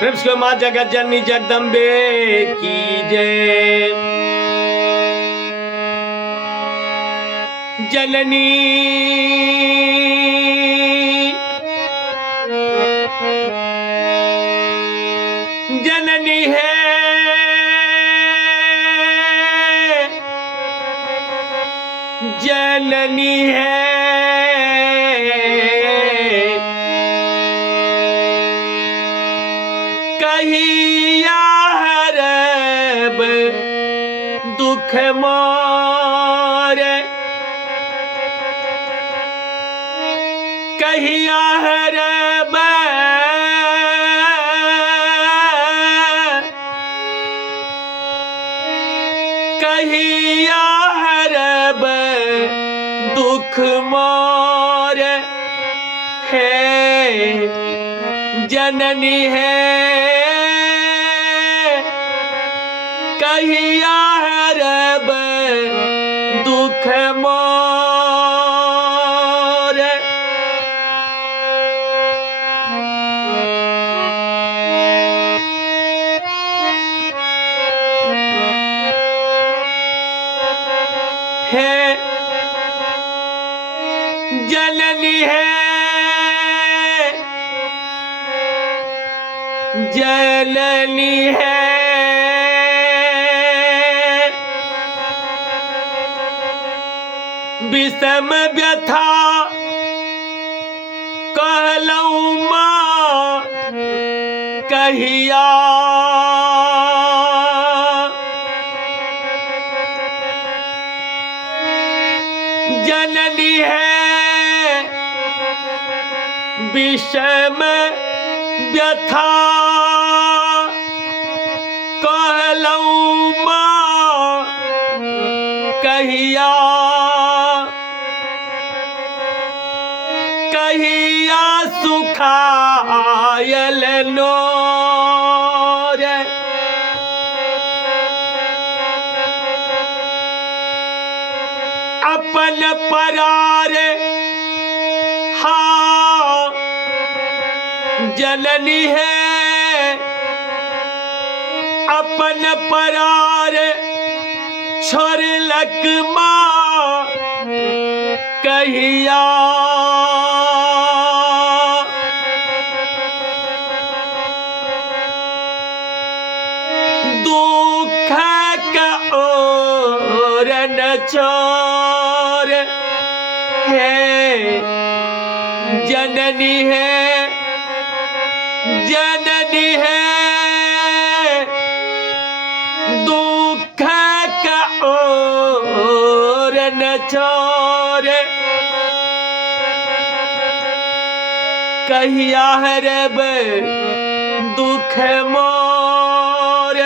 प्रेम से माँ जगत जननी जगदम्बे की जय। जननी जननी है, जननी है, कहिया हरब दुख मोर, कहिया हरब कहिया हरब दुख मोर है, जननी है, कहिया हरब दुख मोर। है जननी है, जननी है, विषम व्यथा कहलऊं माँ कहिया, जननी है, विषम व्यथा कहलऊं माँ कहिया, कहिया सुखायल नोर, अपन परार हाँ जननी है, अपन परार छोड़लक माँ कहिया, दुख का ओर न छोड़ है, जननी है, जननी है, दुख का ओर न छोड़, कहिया हरब दुख मोर।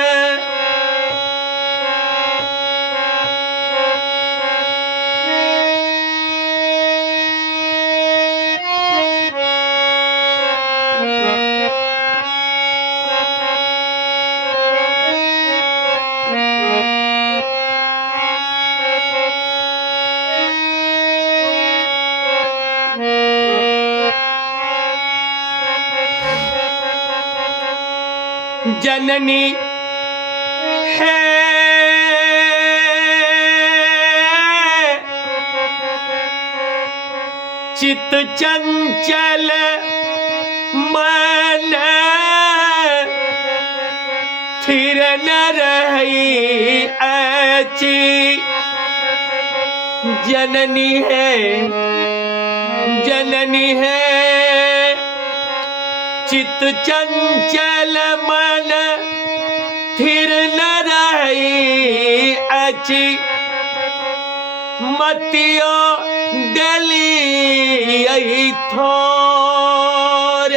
जननी है, चित चंचल मन थिर न रही ऐसी, जननी है, जननी है, चित चंचल मन थिर न रही अच्छी, मतियो गली थोर,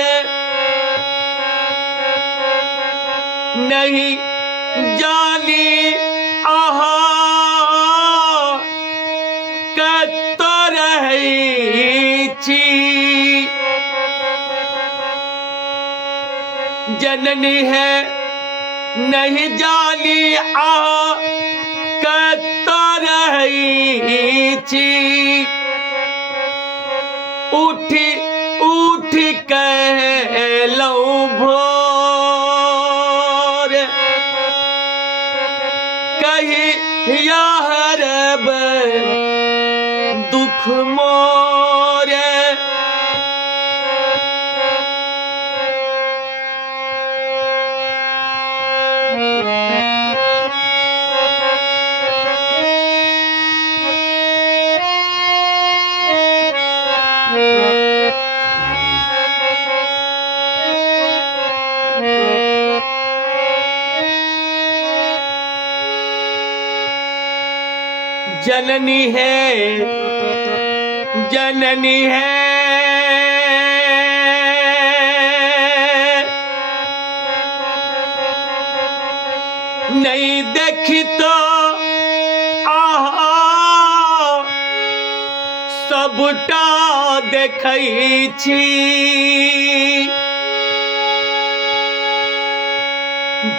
नहीं जानी आहा कतो रही छी, जननी है, नहीं जानी आ कतो रही छी, उठी उठी कह लऊं भोर, रब दुख मोरे। जननी है, जननी है, नहीं देखी तो आहा सबटा देखै छी।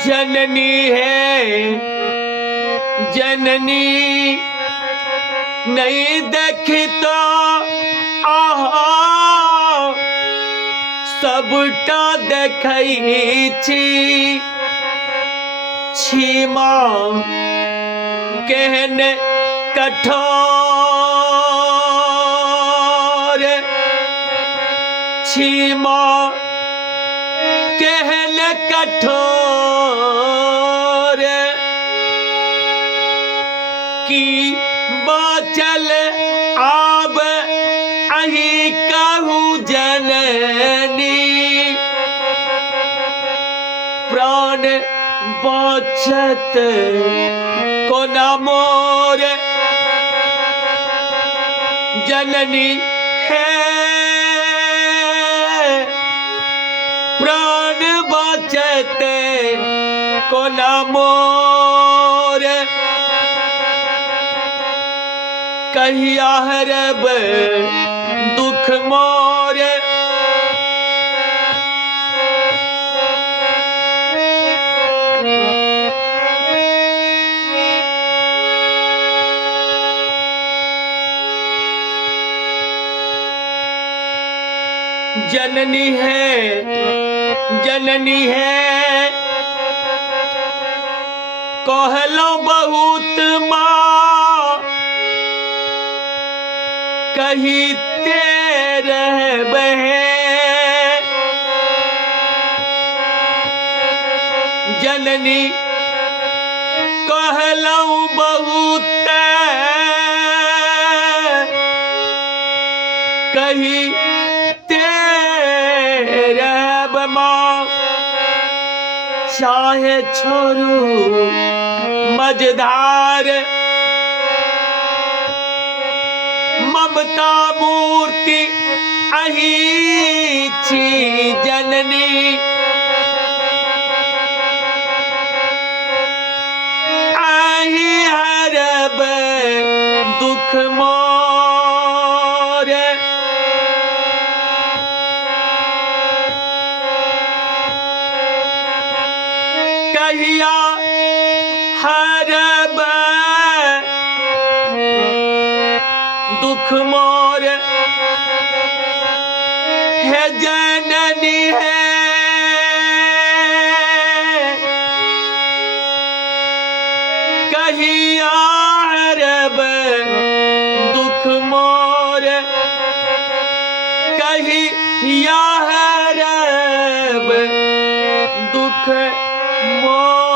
जननी है, जननी नहीं देखी तो आहा सबटा देखै छी। छीमा केहन कठोर, छीमा केहन कठोर, की बाचल आब अही कहू जननी। प्राण बाचत कोना मोर, जननी है प्राण बाचत कोना मोर। कहिया हरब दुख मोर। जननी है, जननी है, कहलो बहुत माँ कही तेरे बहे। जननी कहलो बहुत कही तेरे माँ। चाहे छोरू मझधार, ममता मूर्ति अही छी जननी। अही हरब दुख मोर। कहिया हरब दुख मोर, है जननी है कहिया हरब दुख मोर। कहिया हरब दुख मोर।